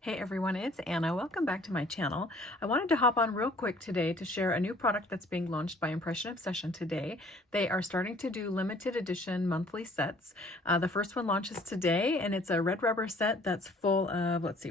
Hey everyone, it's Anna. Welcome back to my channel. I wanted to hop on real quick today to share a new product that's being launched by Impression Obsession today. They are starting to do limited edition monthly sets. The first one launches today, and it's a red rubber set that's full of, let's see,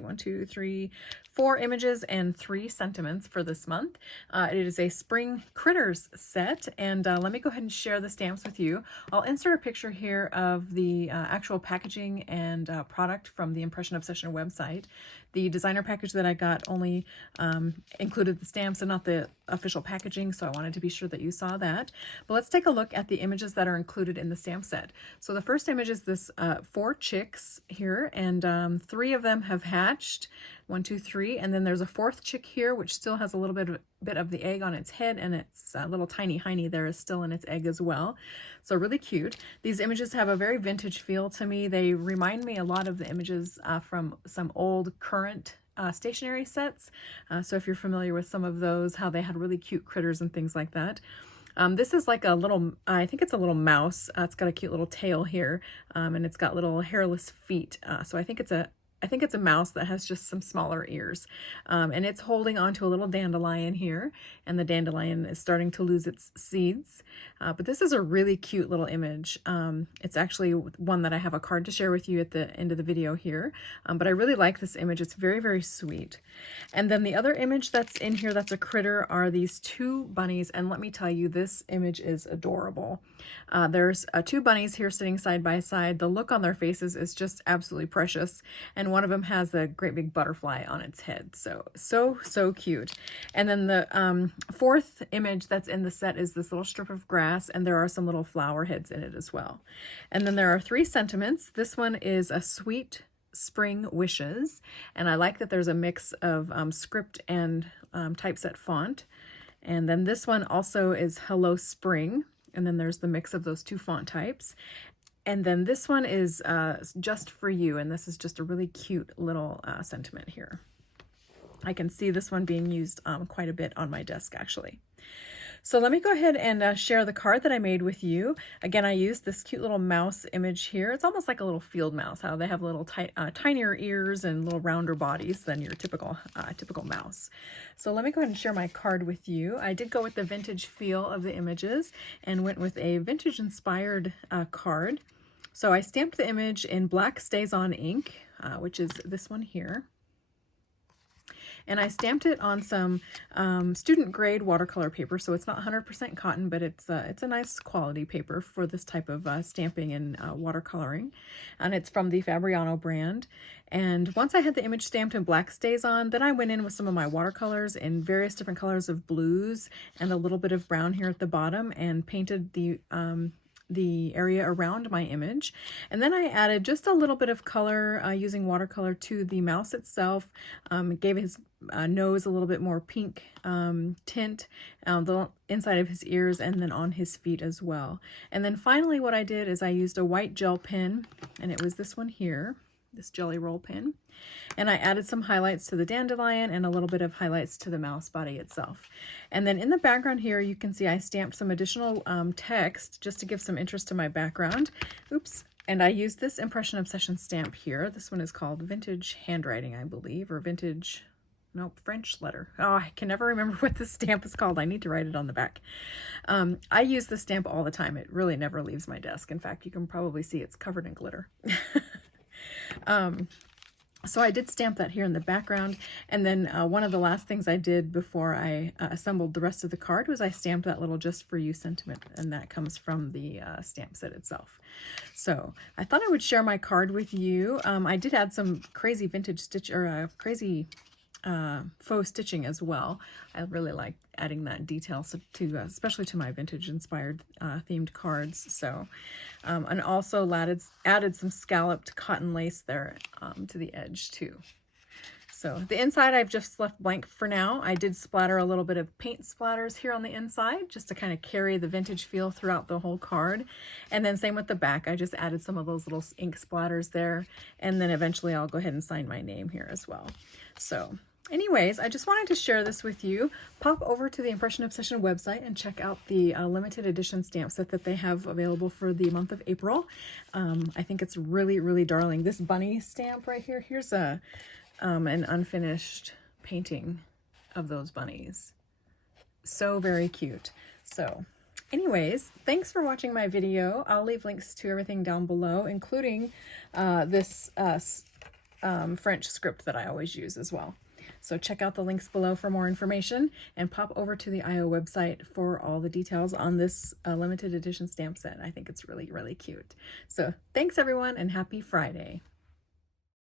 4 images and 3 sentiments for this month. It is a spring critters set, and let me go ahead and share the stamps with you. I'll insert a picture here of the actual packaging and product from the Impression Obsession website. The designer package that I got only included the stamps and not the official packaging, so I wanted to be sure that you saw that. But let's take a look at the images that are included in the stamp set. So the first image is this 4 chicks here, and 3 of them have hatched. 1, 2, 3, and then there's a 4th chick here, which still has a little bit of the egg on its head, and its little tiny hiney there is still in its egg as well. So really cute. These images have a very vintage feel to me. They remind me a lot of the images from some old current stationery sets. So if you're familiar with some of those, how they had really cute critters and things like that. This is like a little, I think it's a little mouse. It's got a cute little tail here, and it's got little hairless feet. So I think it's a mouse that has just some smaller ears, and it's holding onto a little dandelion here, and the dandelion is starting to lose its seeds. But this is a really cute little image. It's actually one that I have a card to share with you at the end of the video here, but I really like this image. It's very, very sweet. And then the other image that's in here that's a critter are these 2 bunnies, and let me tell you, this image is adorable. There's 2 bunnies here sitting side by side. The look on their faces is just absolutely precious, and one of them has a great big butterfly on its head. So cute. And then the 4th image that's in the set is this little strip of grass, and there are some little flower heads in it as well. And then there are 3 sentiments. This one is a sweet spring wishes, and I like that there's a mix of script and typeset font. And then this one also is Hello Spring, and then there's the mix of those 2 font types. And then this one is Just For You, and this is just a really cute little sentiment here. I can see this one being used quite a bit on my desk, actually. So let me go ahead and share the card that I made with you. Again, I used this cute little mouse image here. It's almost like a little field mouse, how they have little tinier ears and little rounder bodies than your typical mouse. So let me go ahead and share my card with you. I did go with the vintage feel of the images and went with a vintage inspired card. So I stamped the image in black StazOn ink, which is this one here. And I stamped it on some student grade watercolor paper, so it's not 100% cotton, but it's a nice quality paper for this type of stamping and watercoloring. And it's from the Fabriano brand. And once I had the image stamped in black StazOn, then I went in with some of my watercolors in various different colors of blues and a little bit of brown here at the bottom, and painted the area around my image. And then I added just a little bit of color using watercolor to the mouse itself. Gave his nose a little bit more pink tint, the inside of his ears, and then on his feet as well. And then finally what I did is I used a white gel pen, and it was this one here, this Jelly Roll pen. And I added some highlights to the dandelion and a little bit of highlights to the mouse body itself. And then in the background here, you can see I stamped some additional text just to give some interest to my background. Oops. And I used this Impression Obsession stamp here. This one is called Vintage Handwriting, I believe, or Vintage, nope, French Letter. Oh, I can never remember what this stamp is called. I need to write it on the back. I use this stamp all the time. It really never leaves my desk. In fact, you can probably see it's covered in glitter. So I did stamp that here in the background, and then one of the last things I did before I assembled the rest of the card was I stamped that little Just For You sentiment, and that comes from the stamp set itself. So I thought I would share my card with you. I did add some crazy vintage stitch, or crazy faux stitching as well. I really like adding that detail to especially to my vintage inspired themed cards. So and also added some scalloped cotton lace there to the edge too. So the inside I've just left blank for now. I did splatter a little bit of paint splatters here on the inside just to kind of carry the vintage feel throughout the whole card. And then same with the back. I just added some of those little ink splatters there. And then eventually I'll go ahead and sign my name here as well. So anyways, I just wanted to share this with you. Pop over to the Impression Obsession website and check out the limited edition stamp set that they have available for the month of April. I think it's really, really darling. This bunny stamp right here, here's a an unfinished painting of those bunnies. So very cute. So anyways, thanks for watching my video. I'll leave links to everything down below, including this French script that I always use as well. So check out the links below for more information, and pop over to the IO website for all the details on this limited edition stamp set. I think it's really, really cute. So thanks everyone, and happy Friday.